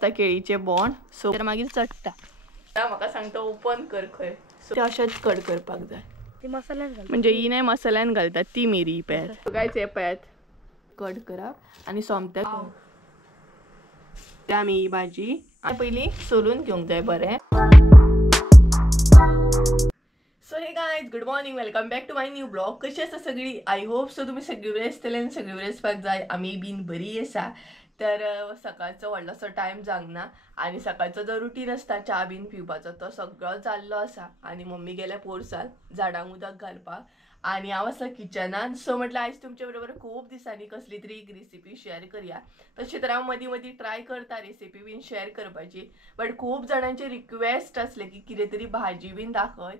असता केळीचे बोंड. सो तर मागीर चडटा. म्हाका सांगता ओपन कर खंय. सो अशेंच कट करपाक जाय. ती मसाल्यान घाल म्हणजे ही नाही मसाल्यान घालतात ती मिरी पळयात. गायज हे पळयात कट करप आनी सोमत्याक आमी ही भाजी पयली सोलून घेवंक जाय बरें. So hey guys good morning, welcome back to my new blog. कशी आसा सगळी? आय होप सो तुमी सगळी बरी आसतले आनी सगळी बरी आसपाक जाय. आमी बीन बरी आसा. तर सकाळचो व्हडलोसो टायम जावंक आनी सकाळचो जो रुटीन आसता च्या बीन पिवपाचो तो सगळो जाल्लो आसा. आनी मम्मी गेल्या पोरसाल झाडांक उदक घालपाक आनी हांव आसा किचनान. सो म्हटल्यार आयज तुमचे बरोबर खूब दिसांनी कसली तरी एक रेसिपी शेअर करूया. तशें तर हांव मदीं मदीं ट्राय करता रेसिपी बीन शेअर करपाची. बट खूब जाणांचे रिक्वेस्ट आसले की कितें तरी भाजी बीन दाखय,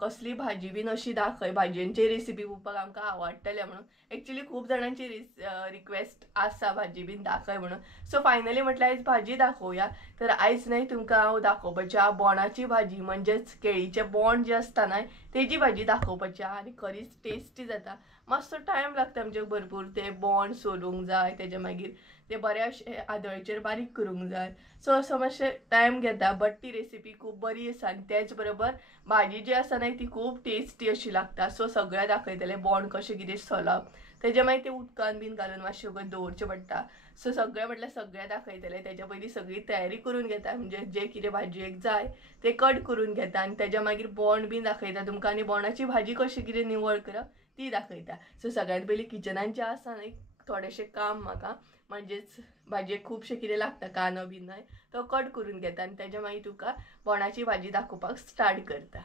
कसली भाजी बीन अशी दाखय, भाजयेंची रेसिपी पळोवपाक आमकां आवडटले म्हणून. एक्चुअली खूब जाणांची रिक्वेस्ट आसा भाजी बीन दाखय म्हणून. सो फायनली म्हटल्यार आयज भाजी दाखोवया. तर आयज न्हय तुमकां हांव दाखोवपाची आहा बोंडाची भाजी, म्हणजेच केळीचे बोंड जे आसता न्हय तेजी भाजी दाखोवपाची आहा. आनी खरीच टेस्टी जाता. मातसो टायम लागता म्हणजे भरपूर ते बोंड सोलूंक जाय, तेजे मागीर ते बरे अशे आदळचेर बारीक करूंक जाय. सो असो मातशें टायम घेता. बट ती रेसिपी खूब बरी आसा आनी तेच बरोबर भाजी जी आसा न्हय ती खूब टेस्टी अशी लागता. सो सगळ्या दाखयतले बोंड कशें कितें सोलप, तेजे मागीर ते उदकान बीन घालून मातशें वगत दवरचें पडटा. सो सगळें म्हटल्यार सगळें दाखयतले. तेज्या पयलीं सगळी तयारी करून घेता, म्हणजे जे कितें भाजयेक जाय ते कट करून घेता आनी तेज्या मागीर बोंड बीन दाखयता तुमकां. आनी बोंडाची भाजी कशी कितें निवळ करप ती दाखयता. सो सगळ्यांत पयलीं किचनान जें आसा न्हय थोडेशें काम म्हाका, म्हणजेच भाजयेक खुबशें कितें लागता कांदो बीन न्हय तो कट करून घेता आनी तेज्या मागीर तुका बोंडाची भाजी दाखोवपाक स्टार्ट करता.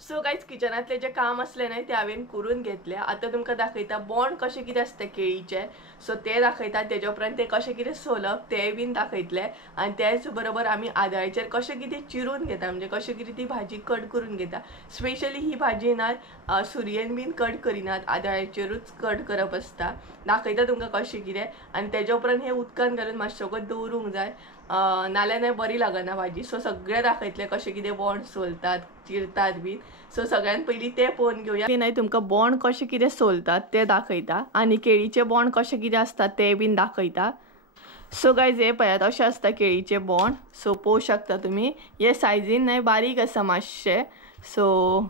सो गायज किचनातले जे काम असले न्हय ते हांवें करून घेतले. आतां तुमकां दाखयता बोंड कशें कितें आसता केळीचे. सो ते दाखयता. तेजे उपरांत ते कशें कितें सोलप तेय बीन दाखयतले. आनी तेच बरोबर आमी आदळचेर कशें कितें चिरून घेता, म्हणजे कशें कितें ती भाजी कट करून घेता. स्पेशली ही भाजी ना सुरयेन बीन कट करिनात, आदळचेरूच कट करप आसता. दाखयता तुमकां कशें कितें. आनी तेजे उपरांत हे उदकान घालून मातशें वगत दवरूंक जाय, नाल्यार न्हय बरी लागना भाजी. सो सगळें दाखयतलें कशें कितें बोंड सोलतात, चिरतात बीन. सो सगळ्यांत पयलीं ते पळोवन घेवया. न्हय तुमकां बोंड कशें कितें सोलतात ते दाखयता आनी केळीचे बोंड कशें कितें आसतात ते बीन दाखयता. सो गायज हे पळयात अशें आसता केळीचे बोंड. सो पळोवंक शकता तुमी हे सायजीन न्हय बारीक आसा मातशें. सो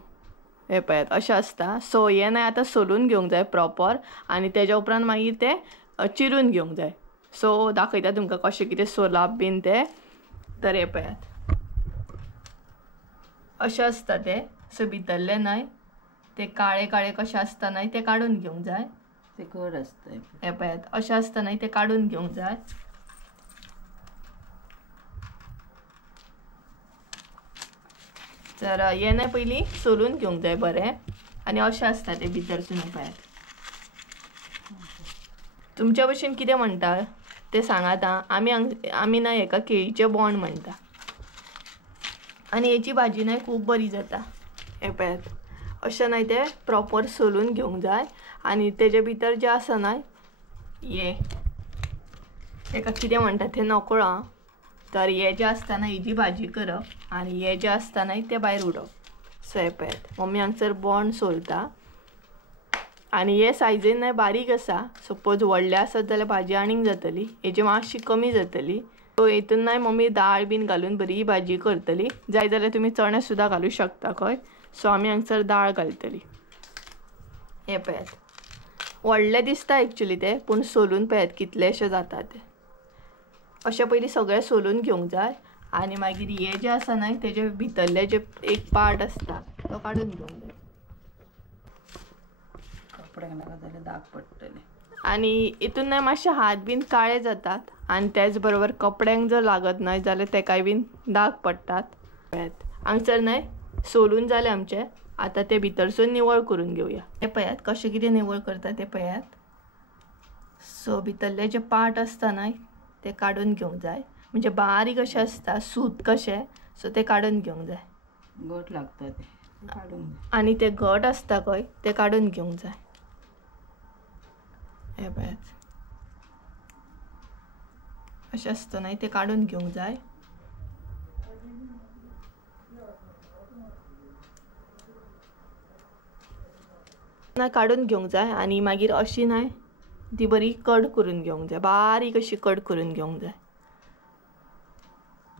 हे पळयात अशें आसता. सो हे न्हय आतां सोलून घेवंक जाय प्रॉपर आनी तेज्या उपरांत मागीर ते चिरून घेवंक जाय. सो दाखयता तुमकां कशें कितें सोलप बीन ते. तर हे पळयात अशें आसता ते. सो भितरले न्हय ते काळे काळे कशें आसता न्हय ते काडून घेवंक जाय. ते घड आसता हे पळयात अशें आसता न्हय ते काडून घेवंक जाय. तर हे न्हय पयलीं सोलून घेवंक जाय बरें. आनी अशें आसता ते भितरसून. हे पळयात तुमच्या भशेन कितें म्हणटा ते सांगात आं. आमी न्हय हेका केळीचे बोंड म्हणटा आनी हेची भाजी न्हय खूब बरी जाता. हे पळयात अशें न्हय ते प्रॉपर सोलून घेवंक जाय. आनी तेजे भितर जें आसा न्हय हे तेका कितें म्हणटा तें नकळो. तर हे जें आसता न्हय हेजी भाजी करप आनी हे जें आसता न्हय तें भायर उडोवप. सो हे पळयात मम्मी हांगसर बोंड सोलता आनी हे सायजीन न्हय बारीक आसा. सपोज व्हडले आसत जाल्यार भाजी आनीक जातली, हेजी मातशी कमी जातली. सो हेतून न्हय मम्मी दाळ बीन घालून बरी भाजी करतली. जाय जाल्यार तुमी चणे सुद्दां घालूं शकता खंय. सो आमी हांगसर दाळ घालतली. हे पळयात व्हडले दिसता एक्चुअली ते, पूण सोलून पळयात कितलेशे जाता ते. अशें पयलीं सगळें सोलून घेवंक जाय आनी मागीर हे जे आसा न्हय तेजे भितरले जे एक पार्ट आसता तो काडून घेवंक जाय. कपड्यांक नाका जाल्यार दाग पडटले. आनी हितून न्हय मातशे हात बीन काळे जातात आनी तेच बरोबर कपड्यांक जर लागत न्हय जाल्यार तेकाय बीन दाग पडटात. पळयात हांगसर न्हय सोलून जालें आमचें. आतां ते भितरसून निवळ करून घेवया. हे पळयात कशें कितें निवळ करता ते पळयात. सो भितरले जे पार्ट आसता न्हय ते काडून घेवंक जाय, म्हणजे बारीक अशें आसता सूत कशें. सो ते काडून घेवंक जाय. घट लागता ते काडून. आनी ते घट आसता पळय ते काडून घेवंक जाय. हे पळयात अशें आसता न्हय ते काडून घेवंक जाय. काडून घेवंक जाय आनी मागीर अशी न्हय ती बरी कट करून घेवंक जाय, बारीक अशी कट करून घेवंक जाय.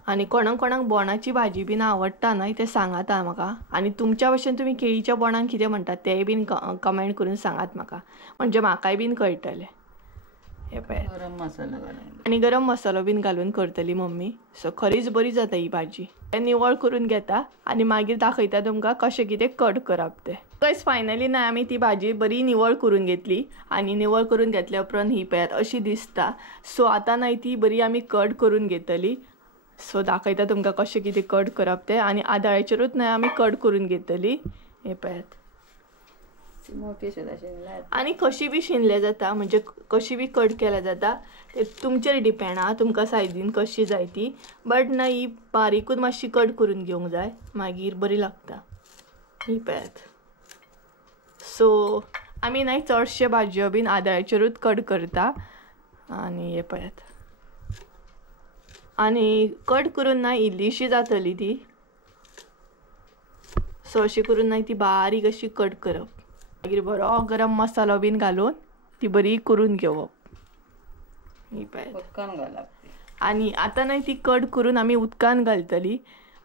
आनी कोणाक कोणाक बोंडाची भाजी बीन आवडटा न्हय ते सांगात म्हाका. आनी तुमच्या भशेन तुमी केळीच्या बोंडाक कितें म्हणटात तेय बीन कमेंट करून सांगात म्हाका, म्हणजे म्हाकाय बीन कळटलें. हे पळय गरम मसाला घालून आनी गरम मसालो बीन घालून करतली मम्मी. सो खरीच बरी जाता ही भाजी. निवळ करून घेता आनी मागीर दाखयता तुमकां कशें कितें कट करप तें. गायस फायनली ना आमी ती भाजी बरी निवळ करून घेतली आनी निवळ करून घेतल्या उपरांत ही पळयात अशी दिसता. सो आतां न्हय ती बरी आमी कट करून घेतली. सो दाखयता तुमकां कशें कितें कट करप तें. आनी आदाळ्याचेरूच न्हय आमी कट करून घेतली. हे पळयात मोठी सुद्दां शिनल्यात. आनी कशी बी शिनले जाता, म्हणजे कशी बी कट केल्या जाता, ते तुमचेर डिपेंड आहा तुमकां सायजीन कशी जाय ती. बट ना ही बारीकूच मातशी कट करून घेवंक जाय, मागीर बरी लागता. ही पळयात. सो आमी न्हय चडशे भाजयो बीन आदाळ्याचेरूच कट करता. आनी हे पळयात आनी कट करून ना इल्लीशी जातली ती. सो अशी करून न्हय ती बारीक अशी कट करप. मागीर बरो गरम मसालो बीन घालून ती बरी करून घेवप. ही पळयात उदकान घालप. आनी आतां न्हय ती कट करून आमी उदकान घालतली.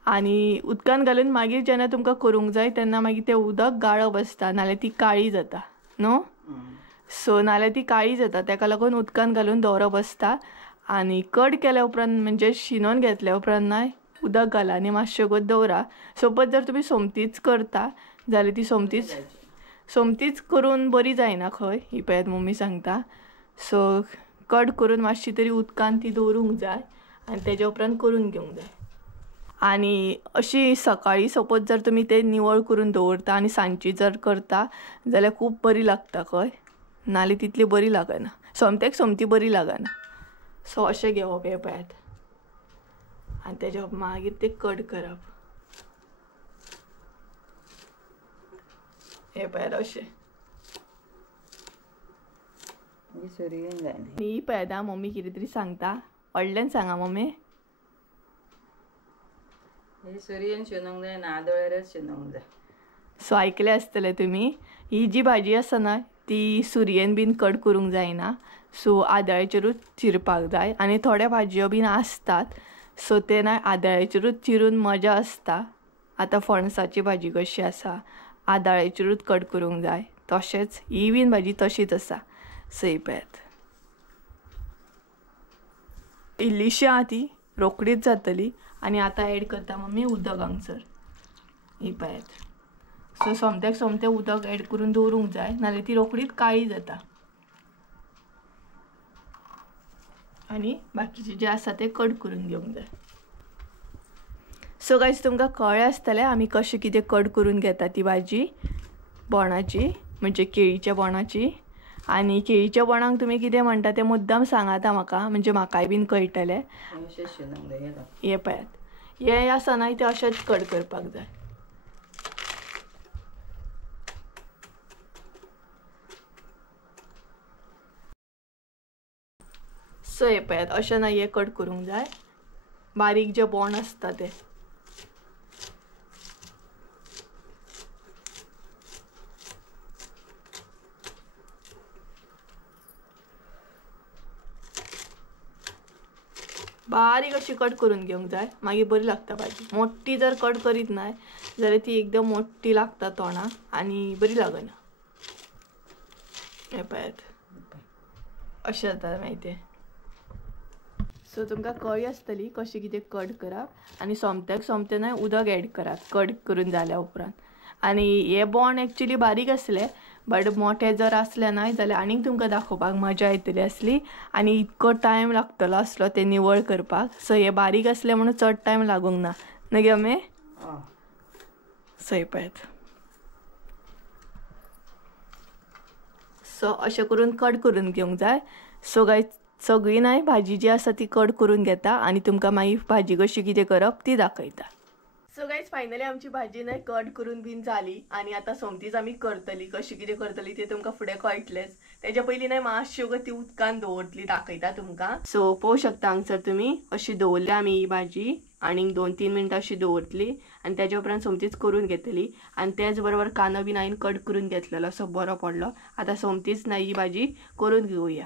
आनी उदकान घालून मागीर जेन्ना तुमकां करूंक जाय तेन्ना मागीर तें उदक गाळप आसता, नाल्यार ती काळी जाता न्हू. सो नाल्यार ती काळी जाता, तेका लागून उदकान घालून दवरप आसता. आनी कट केल्या उपरांत म्हणजे शिनोवन घेतल्या उपरांत न्हय उदक घाला आनी मातशें गोत दवरा. सपोज जर तुमी सोमतीच करता जाल्यार ती सोमतीच करून बरी जायना खंय. ही पळयात मम्मी सांगता. सो कट करून मातशी तरी उदकान ती दवरूंक जाय आनी तेज्या उपरांत करून घेवंक जाय. आनी अशी सकाळी सपोज जर तुमी ते निवळ करून दवरता आनी सांजची जर करता जाल्यार खूब बरी लागता खंय, नाल्यार तितली बरी लागना. सोमती बरी लागना. सो अशें घेवप. हे पळयात आनी तेज्या मागीर ते कट करप. हे पळयात अशें. सुरयेन जाय. ही पळयात मम्मी कितें तरी सांगता. व्हडल्यान सांगा मम्मी. सुरयेन शिनूंक जाय ना आदोळ्यारच शिनूंक जाय. सो आयकलें आसतलें तुमी, ही जी भाजी आसा ना ती सुरयेन बीन कट करूंक जायना. सो आदळ्याचेरूच चिरपाक जाय. आनी थोड्या भाजयो बीन आसतात सो ते ना आदळ्याचेरूच चिरून मजा आसता. आतां फणसाची भाजी कशी आसा आदळ्याचेरूच कट करूंक जाय, तशेंच ही बीन भाजी तशीच आसा. सो ही पळयात इल्लीशी आहा ती रोकडीच जातली. आनी आतां एड करता मम्मी उदक हांगसर. ही पळयात. सो सोमतें उदक एड करून दवरूंक जाय, नाल्यार ती रोकडीच काळी जाता. आनी बाकीचे जे आसा ते कट करून घेवंक जाय. सो गायज तुमकां कळ्ळें आसतलें आमी कशें कितें कट करून घेता ती भाजी बोंडाची, म्हणजे केळीच्या बोंडाची. आनी केळीच्या बोंडाक तुमी कितें म्हणटा तें मुद्दाम सांगाता म्हाका, म्हणजे म्हाकाय बीन कळटलें. हे पळयात हे आसा न्हय ते अशेंच कट करपाक जाय. सो हे पळयात अशें न्हय हे कट करूंक जाय, बारीक जे बोंड आसता ते. बारीक अशी कट करून घेवंक जाय, मागीर बरी लागता भाजी. मोठी जर कट करीत नाय जाल्यार ती एकदम मोठी लागता तोंडाक आनी बरी लागना. हे पळयात अशें जाता माहिती. सो तुमकां कळ्ळी आसतली कशी कितें कट करप. आनी सोमतें न्हय उदक एड करात कट करून जाल्या उपरांत. आनी हे बोंड एक्चुली बारीक आसले, बट मोठे जर असले न्हय जाल्यार आनीक तुमकां दाखोवपाक मजा येतली आसली आनी इतको टायम लागतलो आसलो ते निवळ करपाक. सो हे बारीक आसले म्हणून चड टायम लागूंक ना न्हय गे अम्मे. सो हे पळयात. सो अशें करून कट करून घेवंक जाय. सो गायज सगळी न्हय भाजी जी आसा ती कट करून घेता आनी तुमकां मागीर भाजी कशी कितें करप ती दाखयता. सो गायज फायनली आमची भाजी न्हय कट करून बीन जाली आनी आतां सोमतीच आमी करतली. कशी कितें करतली ते तुमकां फुडें कळटलेंच. त्याच्या पयलीं नाही मातशी उगत ती उदकान दवरतली दाखयता तुमकां. सो पळोवं शकता हांगसर तुमी अशी दवरल्या आमी ही भाजी आनीक 2-3 मिनटां अशी दवरतली आनी तेच्या उपरांत सोमतीच करून घेतली आनी त्याच बरोबर कांदो बीन हांवें कट करून घेतलेलो असो बरो पडलो. आतां सोमतीच ना ही भाजी करून घेवया.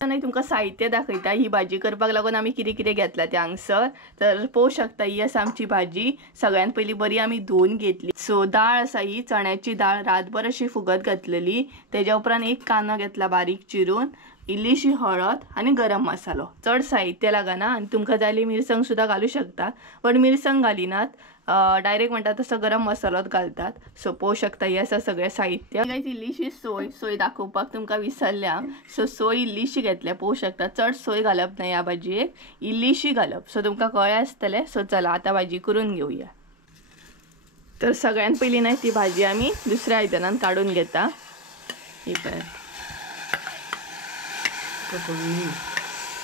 नाही तुमकां साहित्य दाखयता ही भाजी करपाक लागून आमी कितें कितें घेतला तें हांगसर. तर पळोवं शकता ही आसा आमची भाजी. सगळ्यात पयलीं बरी आमी धुवन घेतली. सो दाळ आसा ही चण्याची दाळ रातभर अशी फुगत घातलेली. तेच्या उपरांत एक कांदो घेतला बारीक चिरून, इल्लीशी हळद आनी गरम मसालो. चड साहित्य लागना आनी तुमकां जाय मिरसांग सुद्दां घालूं शकता पण मिरसांग घालिनात, डायरेक्ट म्हणटा तसो गरम मसालोच घालतात. सो पळोवं शकता ही आसा सगळें साहित्य. इल्लीशी सोय दाखोवपाक तुमकां विसरल्या. सो सोय इल्लीशी घेतल्या. पळोवं शकता चड सोय घालप ना ह्या भाजयेक, इल्लीशी घालप. सो तुमकां कळ्ळें आसतलें. सो चला आतां भाजी करून घेवया. तर सगळ्यात पयलीं नाही ती भाजी आमी दुसऱ्या आयदनान काडून घेता. ही पळय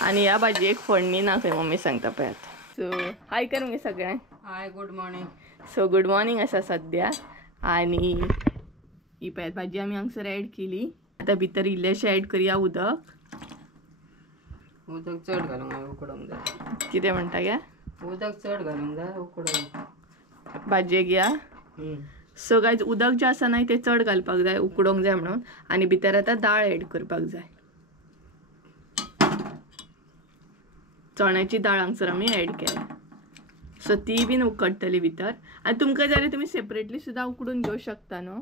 आणि ह्या भाजयेक फोडणी ना खंय मम्मी सांगता पळय. सो हाय कर मगे सगळ्यांक. Hi, good morning. So good morning आसा सद्या. आणि ही पळय भाजी आमी हांगसर ऍड केली. आतां भितर इल्लेशें ऍड करया उदक. उदक चड घालूंक जाय, उकडूंक जाय. कितें म्हणटा गे? उदक चड घालूंक जाय, उकडूंक. भाजयेक या. सो गायज उदक जें आसा न्हय तें चड घालपाक जाय, उकडोंक जाय म्हणून. आनी भितर आतां दाळ ऍड करपाक जाय. चण्याची दाळ हांगसर आमी ऍड केल्या. सो ती बीन उकडटली भितर. आनी तुमकां जाल्यार तुमी सेपरेटली सुद्दां उकडून घेवं शकता न्हू.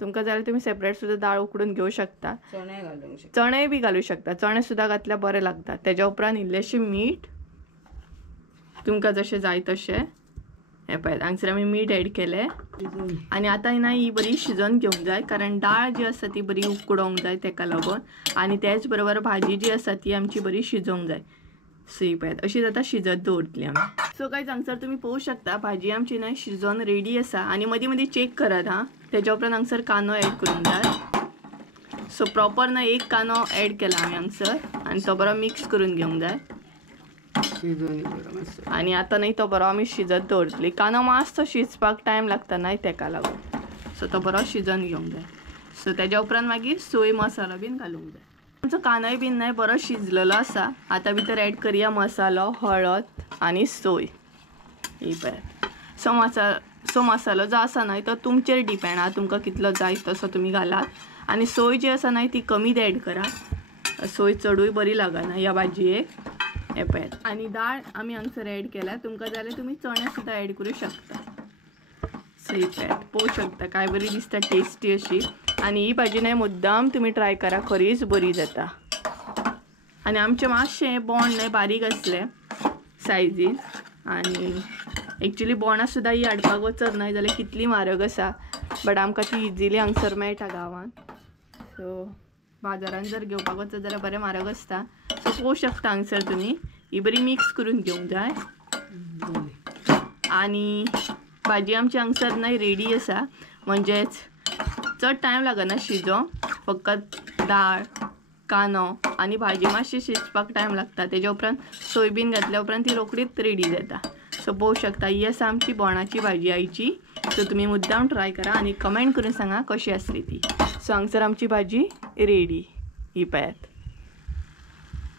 तुमकां जाल्यार तुमी सेपरेट सुद्दां दाळ उकडून घेवं शकता. चणे घालूंक शकता. चणे बी घालूं शकता. चणे सुद्दां घातल्यार बरें लागता. तेच्या उपरांत इल्लेशें मीठ तुमकां जशें जाय तशें. हे पळय हांगसर आमी मीठ ऍड केलें. आनी आतां ना ही बरी शिजोवन घेवंक जाय कारण दाळ जी आसा ती बरी उकडोंक जाय तेका लागून. आनी त्याच बरोबर भाजी जी आसा ती आमची बरी शिजोवंक जाय. सो ही पळय अशीच आतां शिजत दवरतली आमी. सो गायज हांगसर तुमी पळोवं शकता भाजी आमची ना शिजोवन रेडी आसा. आनी मदीं मदीं चेक करात हां. तेच्या उपरांत हांगसर कांदो ऍड करूंक जाय. सो प्रॉपर ना एक कांदो ऍड केला आमी हांगसर आनी तो बरो मिक्स करून घेवंक जाय. आणि आता नाही तो बरो आमी शिजत दवरतली. कांदो मातसो शिजपाक टायम लागता न्हय तेका लागून. सो तो बरो शिजोवन घेवंक जाय. सो तेच्या उपरांत मागीर सोय मसालो बीन घालूंक जाय. आमचो कांदोय बीन न्हय बरो शिजलेलो आसा. आतां भितर ऍड करया मसालो, हळद आनी सोय. ही पळय. सो मसालो जो आसा न्हय तो तुमचेर डिपेंड आहा. तुमकां कितलो जाय तसो तुमी घालात. आनी सोय जी आसा न्हय ती कमीच ऍड करा. सोय चडूय बरी लागना ह्या भाजयेक. हे पळय. आनी दाळ आमी हांगसर ऍड केल्या. तुमकां जाल्यार तुमी चणे सुद्दां ऍड करूं शकता. सो ही पळय पळोवं शकता काय बरी दिसता टेस्टी अशी. आनी ही भाजी न्हय मुद्दाम तुमी ट्राय करा, खरीच बरी जाता. आनी आमचें मातशें बोंड न्हय बारीक आसलें सायजीन. आनी एक्चुली बोंडां सुद्दां ही हाडपाक वचत न्हय जाल्यार कितली म्हारग आसा. बट आमकां ती इजिली हांगसर मेळटा गांवांत. सो बाजारान जर घेवपाक वचत जाल्यार बरें म्हारग आसता. सो पळोवं शकता हांगसर तुमी ही बरी मिक्स करून घेवंक जाय. आनी भाजी आमची हांगसर न्हय रेडी आसा. म्हणजेच चड टायम लागना शिजोवंक. फकत दाळ, कांदो आनी भाजी मातशी शिजपाक टायम लागता. तेच्या उपरांत सोय बीन घातल्या उपरांत ती रोकडीच रेडी जाता. सो पळोवं शकता ही आसा आमची बोंडाची भाजी आयची. सो तुमी मुद्दाम ट्राय करा आनी कमेंट करून सांगा कशी आसली ती. सो हांगसर आमची भाजी रेडी. ही पळयात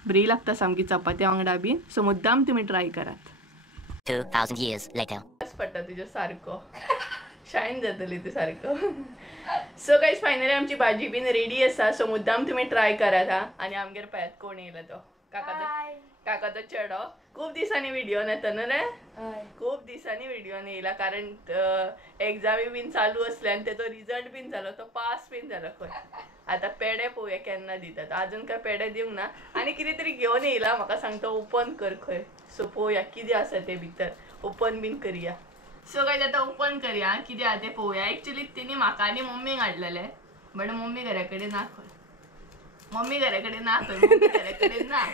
बरी लागता सामकी चपात्या वांगडा बीन. सो मुद्दाम तुमी ट्राय करात. 2000 years later. पडटा तुज्या सारको शायन जातली तू सारको. सो गायज फायनली आमची भाजी बीन रेडी आसा. सो मुद्दाम तुमी ट्राय करात हा. आनी आमगेर पळयात कोण येयला तो काकाचो चेडो. खूब दिसांनी व्हिडिओ येता न्हू रे. खूब दिसांनी व्हिडिओ येयला कारण एग्जामी बीन चालू असले आनी तेचो रिजल्ट बीन जालो तो पास बीन जालो खंय. आतां पेडे पळोवया केन्ना दितात. अजून काय पेडे दिवंक ना. आनी कितें तरी घेवन येयला म्हाका सांगता ओपन कर खंय. सो पळोवया कितें आसा ते भितर. ओपन बीन करया. सो गायज आतां ओपन करया कितें आहा तें पळोवया. एक्चुली तिणी म्हाका आनी मम्मीक हाडलेले बट मम्मी घरा कडेन ना खंय. मम्मी घरा कडेन ना खंय. मम्मी घरा कडेन ना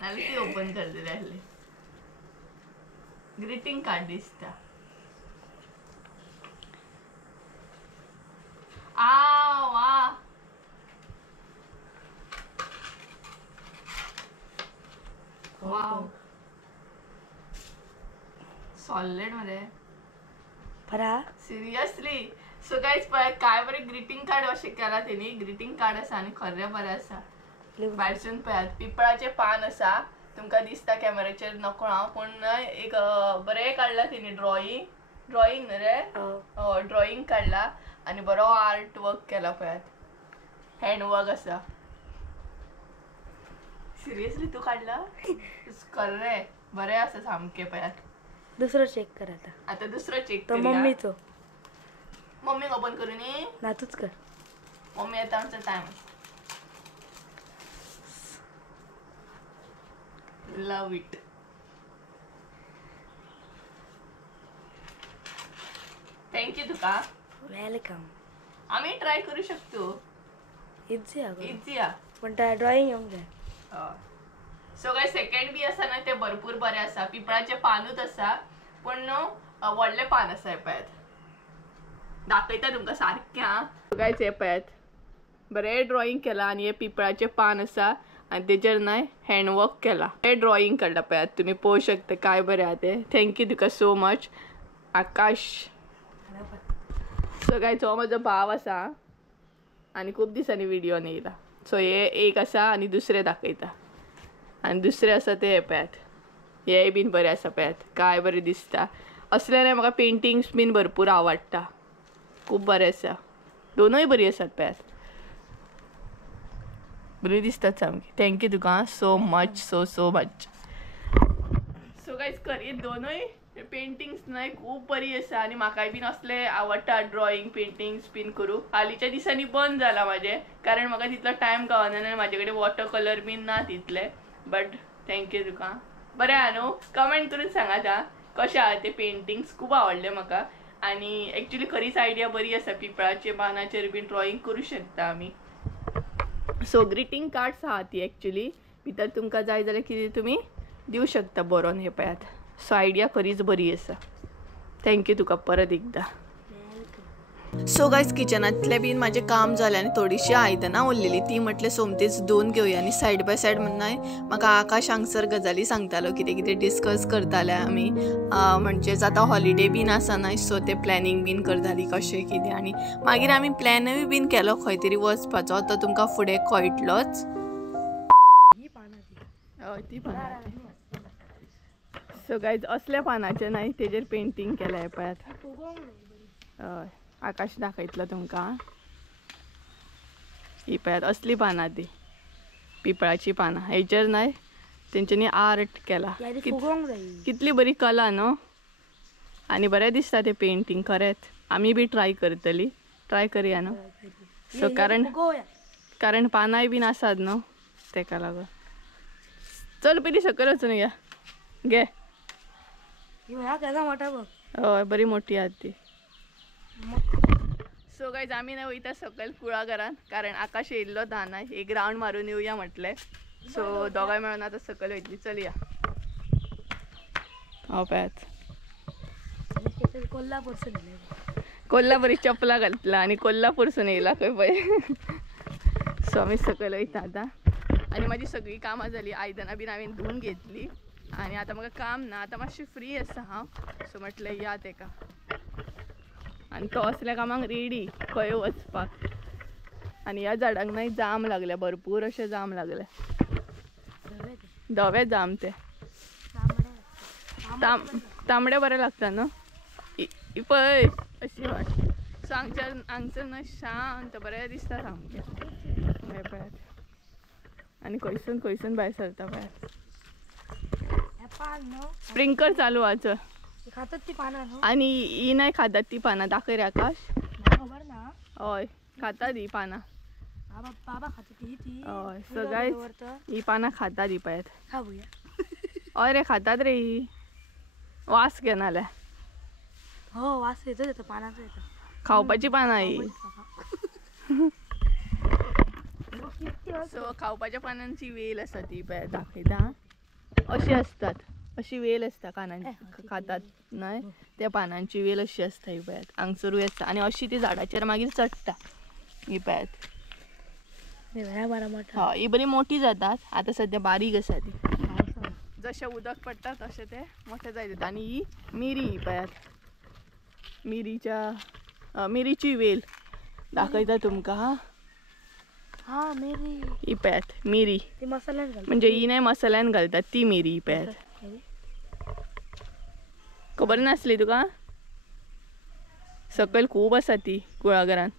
नाल्यार ती ओपन करतली आसली. ग्रीटिंग कार्ड दिसता. वा वाव सॉलिड मध्ये परा सिरियसली सो गाईज पळय काय बरे ग्रीटिंग कार्ड अशें केला तेणी. ग्रीटिंग कार्ड आसा आनी खरें बरें आसा. भायरसून पळयात पिपळाचे पान आसा. तुमकां दिसता कॅमेराचेर नकळो पूण एक बरें काडला तेणी ड्रॉइंग न्हू रे. ड्रॉइंग काडला आनी बरो आर्ट वर्क केला पळयात. हँडवर्क आसा. सिरियसली तू काडला? खरें बरें आसा सामकें पळयात. दुसरो चेक कर आता दुसरो चेक तो मम्मीचो. मम्मीक ओपन करू न्ही. ना तूच कर. मम्मी येता आमचा time. Love it. Thank you Tuka. Welcome. आम्ही ट्राय करू शकतो. इझी हा पण त्या ड्रॉइंग येऊंक जाय. सो काय सेकंड बी आसा ना ते भरपूर बरे आसा. पिपळाचे पानूच आसा पण व्हडले पान आसा हे पळयात. दाखयता तुमकां सारक्या. गायज हे पळयात बरें ड्रॉइंग केला आनी हे पिपळाचे पान आसा आनी तेजेर न्हय हँडवर्क केला. हे ड्रॉइंग काडला पळयात तुमी पळोवं शकता काय बरें आहा ते. थँक्यू तुका सो मच आकाश. सो गायज हो म्हजो भाव आसा आनी खूब दिसांनी व्हिडिओ येयला. सो हे एक आसा आनी दुसरें दाखयता आनी दुसरें आसा ते हे पळयात. हे बीन बरें आसा पळयात काय बरें दिसता. असले न्हय म्हाका पेंटिंग्स बीन भरपूर आवडटा. खूब बरें आसा. दोनूय बरी आसात पळयात. बरी दिसतात सामकी. थँक्यू तुका so much so much. So guys खरी दोनूय पेंटिंग्स न्हय खूब बरी आसा आनी म्हाकाय बीन असले आवडटा ड्रॉइंग पेंटिंग्स बीन करूं. हालींच्या दिसांनी बंद जाला म्हाजें कारण म्हाका तितलो टायम गावना आनी म्हाजे कडेन वॉटर कलर बीन ना तितले. बट थँक्यू तुका. बरें आहा न्हू. कमेंट करून सांगात आं कशें आहा ते पेंटिंग्स. खूब आवडले म्हाका आनी एक्चुली खरीच आयडिया बरी आसा. पिपळाच्या पानाचेर बीन ड्रॉइंग करूं शकता आमी. सो ग्रीटिंग कार्ड्स आहा ती एक्चुली भितर तुमकां जाय जाल्यार कितें तुमी दिवं शकता बरोवन हे पळयात. सो आयडिया खरीच बरी आसा. थँक्यू तुका परत एकदा. सो गायज किचनांतले बीन म्हाजें काम जालें आनी थोडीशीं आयदनां उरलेलीं ती म्हटलें सोमतेच धुवन घेवया आनी सायड बाय सायड म्हणून म्हाका आकाश हांगसर गजाली सांगतालो कितें कितें डिस्कस करताले आमी. म्हणजेच आतां हॉलिडे बीन आसा न्हय सो ते प्लॅनिंग बीन करतालीं कशें कितें आनी मागीर आमी प्लॅनूय बीन केलो खंय तरी वचपाचो. तो तुमकां फुडें कळटलोच. हय ती पानां. सो गायज असल्या पानाचे न्हय तेजेर पेंटिंग केलें हे पळयात. हय आकाश दाखयतलो तुमकां. ही पळयात असली पानां ती पिपळाची पानां. हेचेर न्हय तेंच्यांनी आर्ट केला. कितली बरी कला न्हू आनी बरें दिसता ते पेंटिंग खरेंच. आमी बी ट्राय करतली. ट्राय करया न्हू. सो कारण पानांय बीन आसात न्हू तेका लागून. चल पयलीं सकयल वचून या घे. हय बरी मोठी आहात ती. सो गायज आमी न्हय वयता सकयल कुळागरान कारण आकाश येयल्लो धा न्हय एक रावंड मारून येवया म्हटलें. सो दोगांय मेळून आतां सकयल वयतली. चल या. हांव पळयात कोल्हापुरी चपला घातला आनी कोल्हापूरसून येयला खंय पळय. सो आमी सकयल वयता आतां आनी म्हाजी सगळीं कामां जालीं. आयदनां बीन हांवें धुवन घेतली आनी आतां म्हाका काम ना. आतां मातशें फ्री आसा हांव. सो म्हटलें या तेका आनी तो असल्या कामाक रेडी खंय वचपाक. आनी ह्या झाडांक न्हय जाम लागल्या भरपूर अशें जाम लागले. धवे जाम ते तांबडे बरें लागता न्हू. पळय अशी वाट. सो हांगसर न्हय शांत बरें दिसता सामकें. हे पळयात आनी खंयसून भायर सरता पळयात. स्प्रिंकलर चालू हा. चल आनी ही नाही खातात ती पानां. दाखय रे आकाश. हय खातात ही पानां. हय सो गायज ही पानां खातात ही पळयात. हय रे खातात रे ही. वास घे नाल्यार. हो वास येतो पानांचो येता. खावपाची पानां ही. सो खावपाच्या पानांची वेल आसा ती पळयात दाखयता. अशी असतात. अशी वेल आसता कानांची खातात न्हय त्या पानांची वेल अशी आसता ही पळयात. हांगसरूय आसता आनी अशी ती झाडाचेर मागीर चडटा ही पळयात. हय ही बरी मोठी जातात. आतां सद्या बारीक आसा ती. जशें उदक पडटा तशें ते मोठे जायत. आनी ही मिरी ही पळयात. मिरीच्या मिरीची वेल दाखयता तुमका. हा हा मिरी ही पॅथ मिरी ती मसाल्यात घाल. म्हणजे ही नाही मसाल्यान घालतात ती मिरी ही पॅथ. खबर नासली तुका. सकयल खूप असा ती कुळागरान.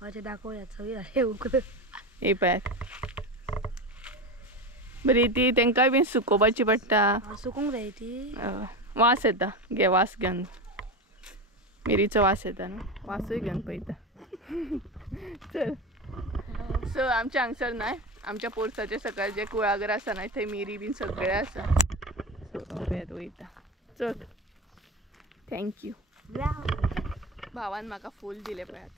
माझे दाखवूयात सगळी झाले उकळ. ही पॅथ बरी ती तेंकाय बी सुकोवपाची पडटा. सुकूंक जाय ती. वास येता घे वास घेवन. मिरीचो वास येता न्हू वासूय घेवन पळयता. चल सो आमच्या हांगसर नाय आमच्या पोरसाचे सकयल जे कुळागर आसा न्हय थंय मिरी बीन सगळे आसा. सो पळयत वयता. चल थँक्यू. भावान म्हाका फूल दिले पळयात.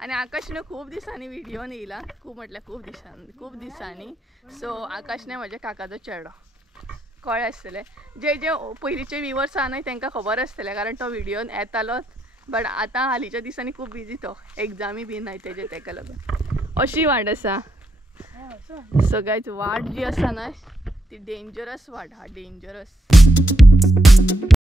आणि आकाशने खूप दिसांनी व्हिडिओ येयला. खूप म्हटल्यार खूप दिसांनी. सो आकाशने म्हज्या काकाचो चेडो कळ्ळें आसतलें. जे पयलींचे व्हिवर्स आहा न्हय तांकां खबर आसतलें कारण तो व्हिडिओन येतालोच. बट आतां हालींच्या दिसांनी खूब बिजी तो एग्जामी बीन नाय तेका लागून. अशी वाट आसा. सगळ्याच वाट जी आसा न्हय ती डेंजरस वाट हा डेंजरस.